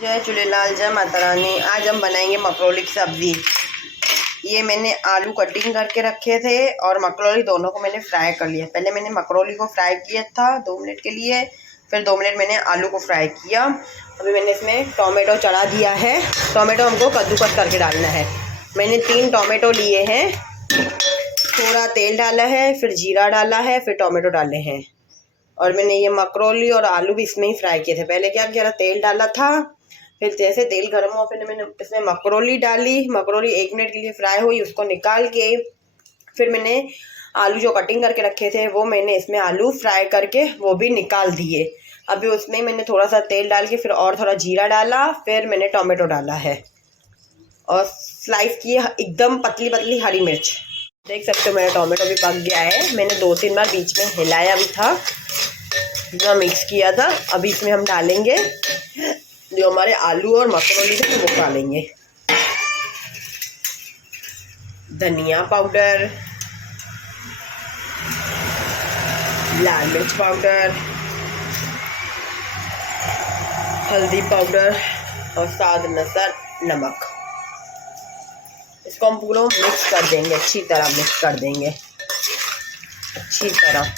जय झूलेलाल, जय माता रानी। आज हम बनाएंगे मकरोली की सब्ज़ी। ये मैंने आलू कटिंग करके रखे थे और मकरोली दोनों को मैंने फ्राई कर लिया। पहले मैंने मकरोली को फ्राई किया था 2 मिनट के लिए, फिर 2 मिनट मैंने आलू को फ्राई किया। अभी मैंने इसमें टोमेटो चढ़ा दिया है। टोमेटो हमको कद्दूकस करके डालना है। मैंने 3 टोमेटो लिए हैं, थोड़ा तेल डाला है, फिर जीरा डाला है, फिर टोमेटो डाले हैं। और मैंने ये मकरोली और आलू भी इसमें ही फ्राई किए थे। पहले क्या किया, तेल डाला था, फिर जैसे तेल गर्म हुआ फिर मैंने इसमें मकरोली डाली। मकरोली 1 मिनट के लिए फ्राई हुई, उसको निकाल के फिर मैंने आलू जो कटिंग करके रखे थे वो मैंने इसमें आलू फ्राई करके वो भी निकाल दिए। अभी उसमें मैंने थोड़ा सा तेल डाल के फिर और थोड़ा जीरा डाला, फिर मैंने टोमेटो डाला है और स्लाइस की एकदम पतली पतली हरी मिर्च। देख सकते हो मेरा टोमेटो भी पक गया है। मैंने 2-3 बार बीच में हिलाया भी था, इतना मिक्स किया था। अभी इसमें हम डालेंगे जो हमारे आलू और मकरोली थे वो डालेंगे। धनिया पाउडर, लाल मिर्च पाउडर, हल्दी पाउडर और स्वाद अनुसार नमक। इसको हम पूरा मिक्स कर देंगे, अच्छी तरह मिक्स कर देंगे, अच्छी तरह।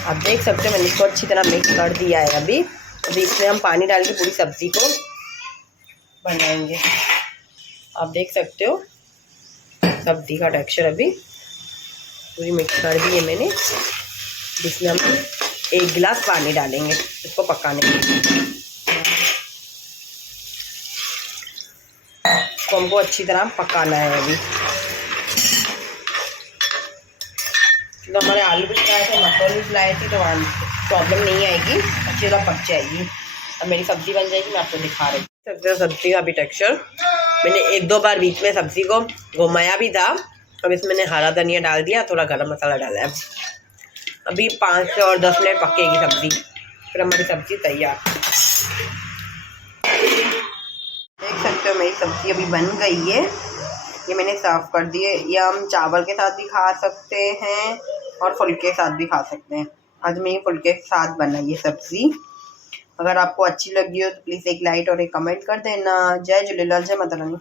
आप देख सकते हो मैंने इसको अच्छी तरह मिक्स कर दिया है। अभी इसमें हम पानी डाल के पूरी सब्ज़ी को बनाएंगे। आप देख सकते हो सब्ज़ी का टेक्सचर अभी पूरी मिक्स कर दी है मैंने। इसमें हम 1 गिलास पानी डालेंगे इसको पकाने के लिए। इसको हमको अच्छी तरह पकाना है अभी। तो हमारे आलू भी फ्राई थे, मकरोली भी फ्राई थी, तो प्रॉब्लम नहीं आएगी, अच्छी तरह पक जाएगी। अब मेरी सब्ज़ी बन जाएगी, मैं आपको दिखा रही हूँ सब्ज़ी का भी टेक्सचर। मैंने 1-2 बार बीच में सब्ज़ी को घुमाया भी था। अब इसमें मैंने हरा धनिया डाल दिया, थोड़ा गरम मसाला डाला है। अभी 5 से और 10 मिनट पकेगी सब्ज़ी, फिर हमारी सब्ज़ी तैयार। देख सकते हो मेरी सब्ज़ी अभी बन गई है। ये मैंने सर्व कर दिए। ये हम चावल के साथ भी खा सकते हैं और फुल्के के साथ भी खा सकते हैं। आज मैं ये फुल्के के साथ बनाई है सब्ज़ी। अगर आपको अच्छी लगी हो तो प्लीज़ एक लाइक और एक कमेंट कर देना। जय झूलेलाल, जय माता रानी।